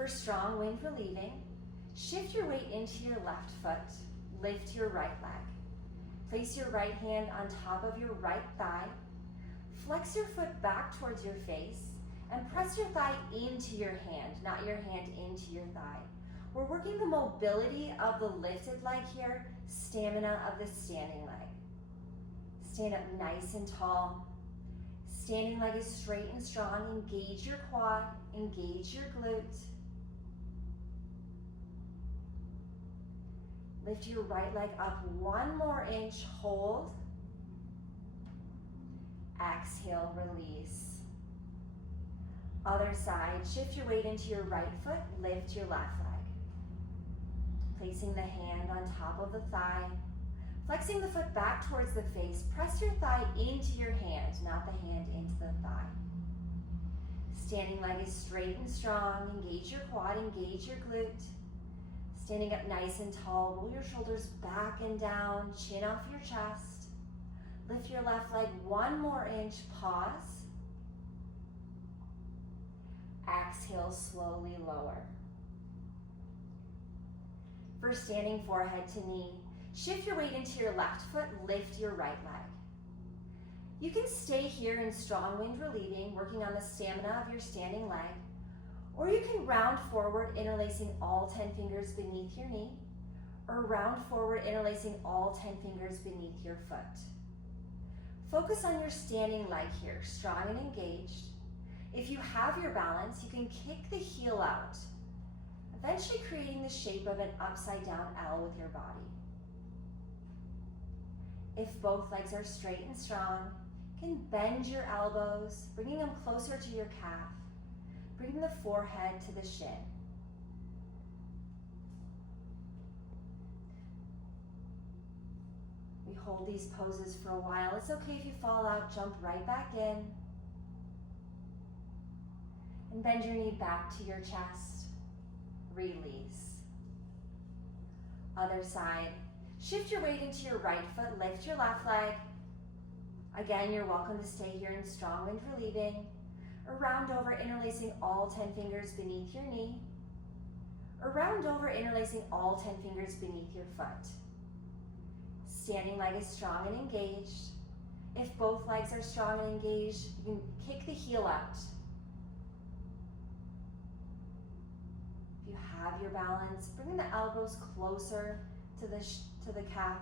For strong wind relieving, shift your weight into your left foot, lift your right leg. Place your right hand on top of your right thigh, flex your foot back towards your face, and press your thigh into your hand, not your hand into your thigh. We're working the mobility of the lifted leg here, stamina of the standing leg. Stand up nice and tall. Standing leg is straight and strong. Engage your quad, engage your glute. Lift your right leg up 1 more inch, hold. Exhale, release. Other side, shift your weight into your right foot, lift your left leg. Placing the hand on top of the thigh, flexing the foot back towards the face, press your thigh into your hand, not the hand into the thigh. Standing leg is straight and strong, engage your quad, engage your glute. Standing up nice and tall, roll your shoulders back and down, chin off your chest. Lift your left leg 1 more inch, pause. Exhale, slowly lower. For standing forehead to knee, shift your weight into your left foot, lift your right leg. You can stay here in strong wind relieving, working on the stamina of your standing leg, or you can round forward, interlacing all 10 fingers beneath your knee, or round forward, interlacing all 10 fingers beneath your foot. Focus on your standing leg here, strong and engaged. If you have your balance, you can kick the heel out, eventually creating the shape of an upside down L with your body. If both legs are straight and strong, you can bend your elbows, bringing them closer to your calf. Bring the forehead to the shin. We hold these poses for a while. It's okay if you fall out, jump right back in. And bend your knee back to your chest. Release. Other side. Shift your weight into your right foot, lift your left leg. Again, you're welcome to stay here in strong wind relieving. Or round over, interlacing all 10 fingers beneath your knee. Or round over, interlacing all 10 fingers beneath your foot. Standing leg is strong and engaged. If both legs are strong and engaged, you can kick the heel out. If you have your balance, bring the elbows closer to the calf,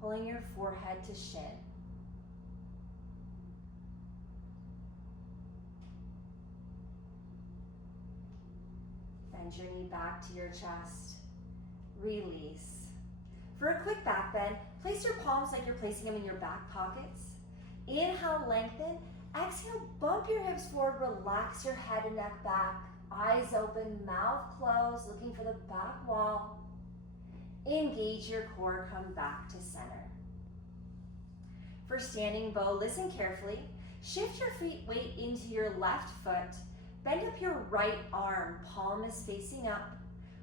pulling your forehead to shin. Bend your knee back to your chest. Release. For a quick back bend, place your palms like you're placing them in your back pockets. Inhale, lengthen. Exhale, bump your hips forward, relax your head and neck back. Eyes open, mouth closed, looking for the back wall. Engage your core, come back to center. For standing bow, listen carefully. Shift your feet weight into your left foot. Bend up your right arm, palm is facing up.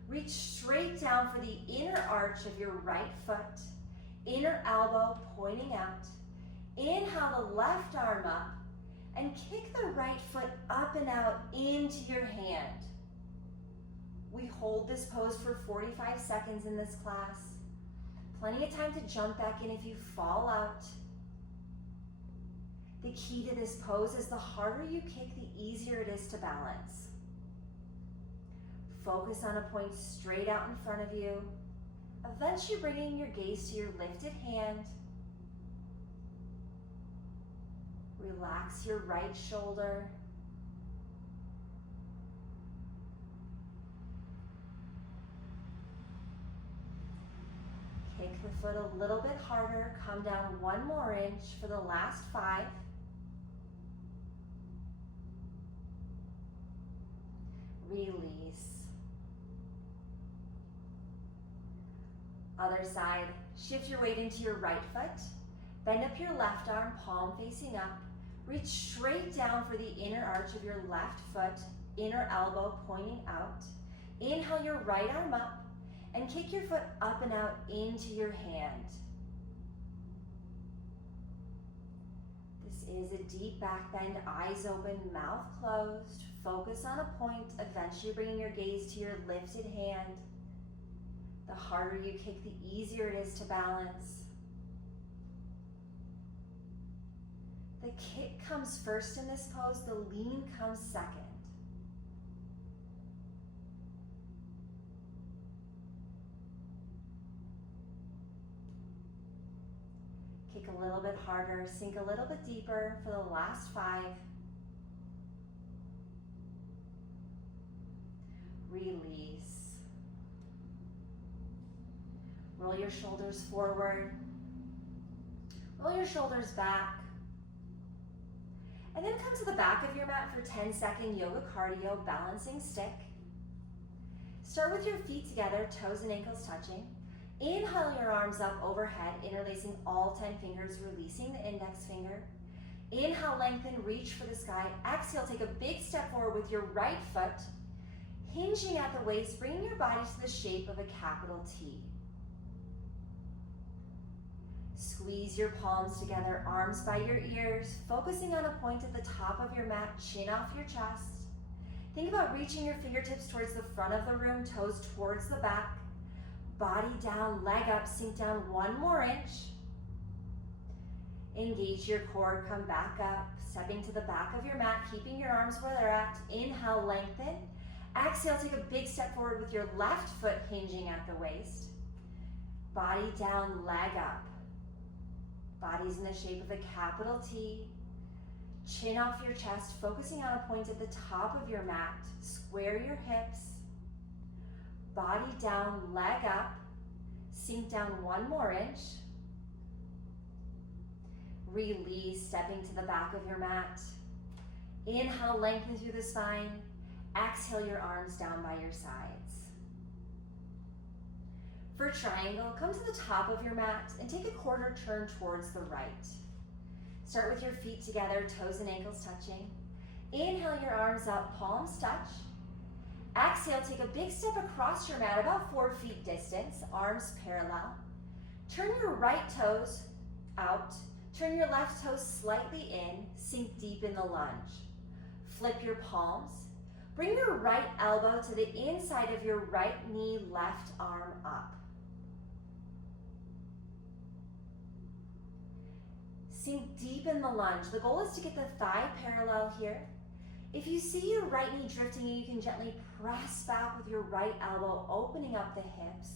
Reach straight down for the inner arch of your right foot. Inner elbow pointing out. Inhale the left arm up and kick the right foot up and out into your hand. We hold this pose for 45 seconds in this class. Plenty of time to jump back in if you fall out. The key to this pose is the harder you kick, the easier it is to balance. Focus on a point straight out in front of you, eventually bringing your gaze to your lifted hand. Relax your right shoulder. Kick the foot a little bit harder. Come down 1 more inch for the last 5. Release. Other side. Shift your weight into your right foot. Bend up your left arm, palm facing up. Reach straight down for the inner arch of your left foot, inner elbow pointing out. Inhale your right arm up and kick your foot up and out into your hand. This is a deep back bend, eyes open, mouth closed. Focus on a point, eventually bringing your gaze to your lifted hand. The harder you kick, the easier it is to balance. The kick comes first in this pose, the lean comes second. Kick a little bit harder, sink a little bit deeper for the last 5. Release. Roll your shoulders forward. Roll your shoulders back. And then come to the back of your mat for 10-second yoga cardio, balancing stick. Start with your feet together, toes and ankles touching. Inhale your arms up overhead, interlacing all 10 fingers, releasing the index finger. Inhale, lengthen, reach for the sky. Exhale, take a big step forward with your right foot, hinging at the waist, bringing your body to the shape of a capital T. Squeeze your palms together, arms by your ears, focusing on a point at the top of your mat, chin off your chest. Think about reaching your fingertips towards the front of the room, toes towards the back. Body down, leg up, sink down 1 more inch. Engage your core, come back up, stepping to the back of your mat, keeping your arms where they're at. Inhale, lengthen. Exhale, take a big step forward with your left foot hinging at the waist. Body down, leg up. Body's in the shape of a capital T. Chin off your chest, focusing on a point at the top of your mat. Square your hips. Body down, leg up. Sink down 1 more inch. Release, stepping to the back of your mat. Inhale, lengthen through the spine. Exhale your arms down by your sides. For triangle, come to the top of your mat and take a quarter turn towards the right. Start with your feet together, toes and ankles touching. Inhale your arms up, palms touch. Exhale, take a big step across your mat, about 4 feet distance, arms parallel. Turn your right toes out. Turn your left toes slightly in, sink deep in the lunge. Flip your palms. Bring your right elbow to the inside of your right knee, left arm up. Sink deep in the lunge. The goal is to get the thigh parallel here. If you see your right knee drifting, you can gently press back with your right elbow, opening up the hips.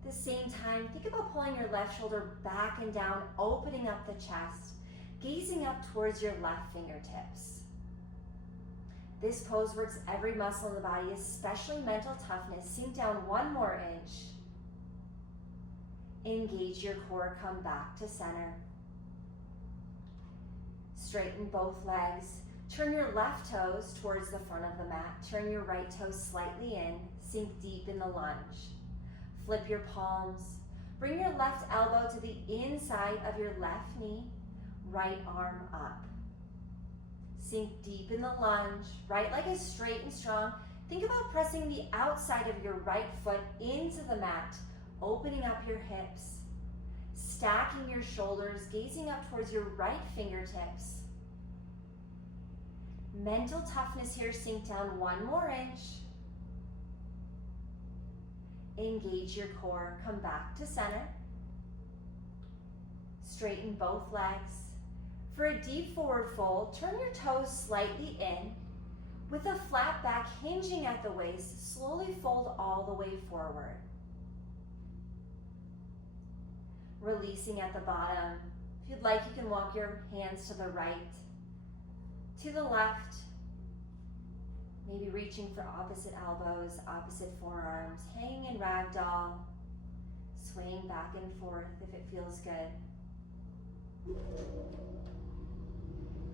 At the same time, think about pulling your left shoulder back and down, opening up the chest, gazing up towards your left fingertips. This pose works every muscle in the body, especially mental toughness. Sink down 1 more inch. Engage your core, come back to center. Straighten both legs. Turn your left toes towards the front of the mat. Turn your right toes slightly in. Sink deep in the lunge. Flip your palms. Bring your left elbow to the inside of your left knee. Right arm up. Sink deep in the lunge. Right leg is straight and strong. Think about pressing the outside of your right foot into the mat, opening up your hips, stacking your shoulders, gazing up towards your right fingertips. Mental toughness here, sink down 1 more inch. Engage your core, come back to center. Straighten both legs. For a deep forward fold, turn your toes slightly in. With a flat back hinging at the waist, slowly fold all the way forward. Releasing at the bottom. If you'd like, you can walk your hands to the right, to the left, maybe reaching for opposite elbows, opposite forearms, hanging in ragdoll, swaying back and forth if it feels good.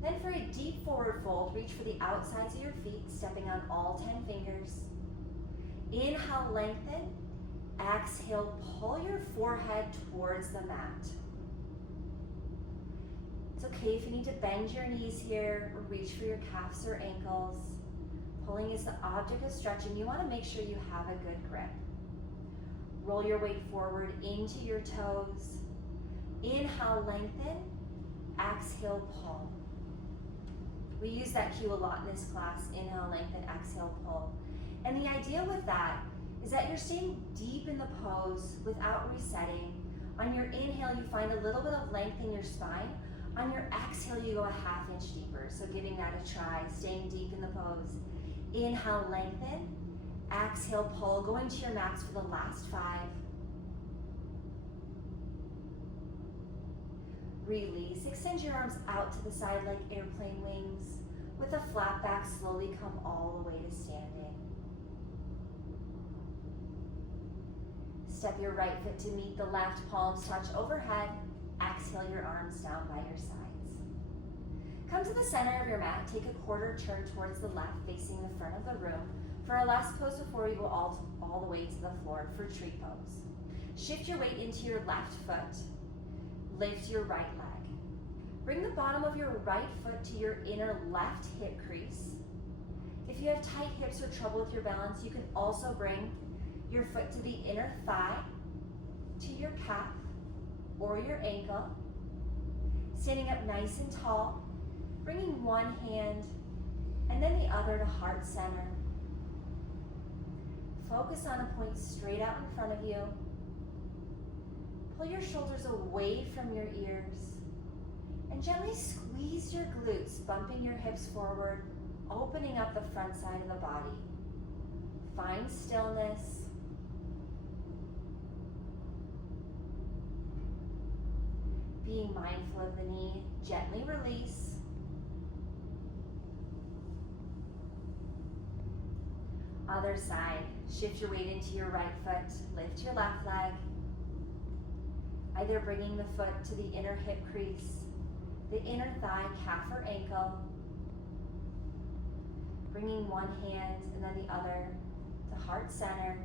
Then for a deep forward fold, reach for the outsides of your feet, stepping on all 10 fingers. Inhale, lengthen. Exhale, pull your forehead towards the mat. It's okay if you need to bend your knees here or reach for your calves or ankles. Pulling is the object of stretching. You want to make sure you have a good grip. Roll your weight forward into your toes. Inhale, lengthen. exhale, pull. We use that cue a lot in this class. Inhale, lengthen, exhale, pull. And the idea with that is that you're staying deep in the pose without resetting. On your inhale, you find a little bit of length in your spine. On your exhale, you go a ½ inch deeper. So giving that a try, staying deep in the pose. Inhale, lengthen. Exhale, pull. Going to your max for the last 5. Release. Extend your arms out to the side like airplane wings. With a flat back, slowly come all the way to standing. Step your right foot to meet the left, palms touch overhead. Exhale your arms down by your sides. Come to the center of your mat, take a quarter turn towards the left, facing the front of the room. For our last pose before we go all the way to the floor for tree pose. Shift your weight into your left foot. Lift your right leg. Bring the bottom of your right foot to your inner left hip crease. If you have tight hips or trouble with your balance, you can also bring your foot to the inner thigh, to your calf or your ankle. Standing up nice and tall, bringing one hand and then the other to heart center. Focus on a point straight out in front of you. Pull your shoulders away from your ears and gently squeeze your glutes, bumping your hips forward, opening up the front side of the body. Find stillness. Being mindful of the knee, gently release. Other side, shift your weight into your right foot, lift your left leg. Either bringing the foot to the inner hip crease, the inner thigh, calf or ankle. Bringing one hand and then the other to heart center.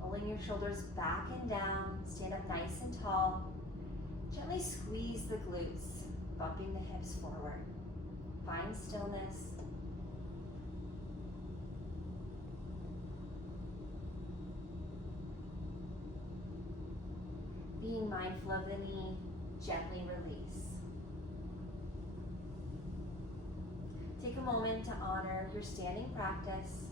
Rolling your shoulders back and down, stand up nice and tall. Gently squeeze the glutes, bumping the hips forward. Find stillness. Being mindful of the knee, gently release. Take a moment to honor your standing practice.